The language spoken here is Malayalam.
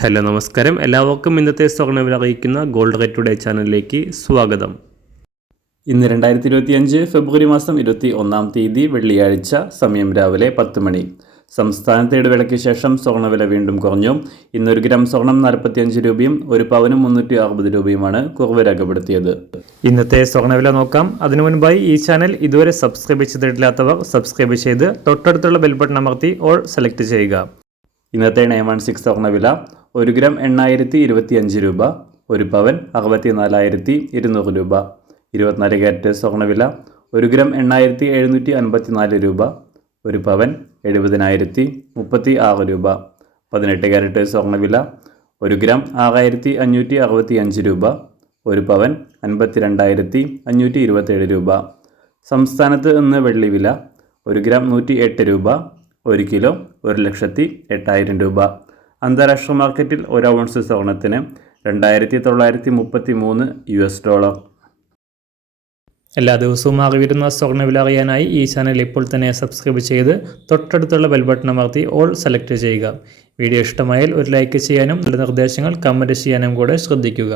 ഹലോ നമസ്കാരം, എല്ലാവർക്കും ഇന്നത്തെ സ്വർണ്ണവില അറിയിക്കുന്ന ഗോൾഡ് റേറ്റ് ടുഡേ ചാനലിലേക്ക് സ്വാഗതം. ഇന്ന് 2025 ഫെബ്രുവരി മാസം 21 വെള്ളിയാഴ്ച, സമയം രാവിലെ 10 മണി. സംസ്ഥാനത്തെ ഇടവേളയ്ക്ക് ശേഷം സ്വർണ്ണവില വീണ്ടും കുറഞ്ഞു. ഇന്ന് 1 ഗ്രാം സ്വർണം 45 രൂപയും 1 പവനും 360 രൂപയുമാണ് കുറവ് രേഖപ്പെടുത്തിയത്. ഇന്നത്തെ സ്വർണ്ണവില നോക്കാം. അതിനു മുൻപായി ഈ ചാനൽ ഇതുവരെ സബ്സ്ക്രൈബ് ചെയ്തിട്ടില്ലാത്തവർ സബ്സ്ക്രൈബ് ചെയ്ത് തൊട്ടടുത്തുള്ള ബെൽ ബട്ടൺ അമർത്തി ഓൾ സെലക്ട് ചെയ്യുക. ഇന്നത്തെ 916 സ്വർണ്ണവില 1 ഗ്രാം 8,025 രൂപ, 1 പവൻ 64,200 രൂപ. 24 ക്യാരറ്റ് സ്വർണ്ണവില 1 ഗ്രാം 8,754 രൂപ, 1 പവൻ 70,036 രൂപ. 18 ക്യാരറ്റ് സ്വർണ്ണവില 1 ഗ്രാം 6,565 രൂപ, 1 പവൻ 52,527 രൂപ. സംസ്ഥാനത്ത് ഇന്ന് വെള്ളി വില 1 ഗ്രാം 108 രൂപ, 1 കിലോ 1,08,000 രൂപ. അന്താരാഷ്ട്ര മാർക്കറ്റിൽ 1 ഔൺസ് സ്വർണത്തിന് $2,933. എല്ലാ ദിവസവും അറിവിരുന്ന സ്വർണ്ണവില അറിയാനായി ഈ ചാനൽ ഇപ്പോൾ തന്നെ സബ്സ്ക്രൈബ് ചെയ്ത് തൊട്ടടുത്തുള്ള ബെൽ ബട്ടൺ അമർത്തി ഓൾ സെലക്ട് ചെയ്യുക. വീഡിയോ ഇഷ്ടമായാൽ ഒരു ലൈക്ക് ചെയ്യാനും നല്ല നിർദ്ദേശങ്ങൾ കമൻറ്റ് ചെയ്യാനും കൂടെ ശ്രദ്ധിക്കുക.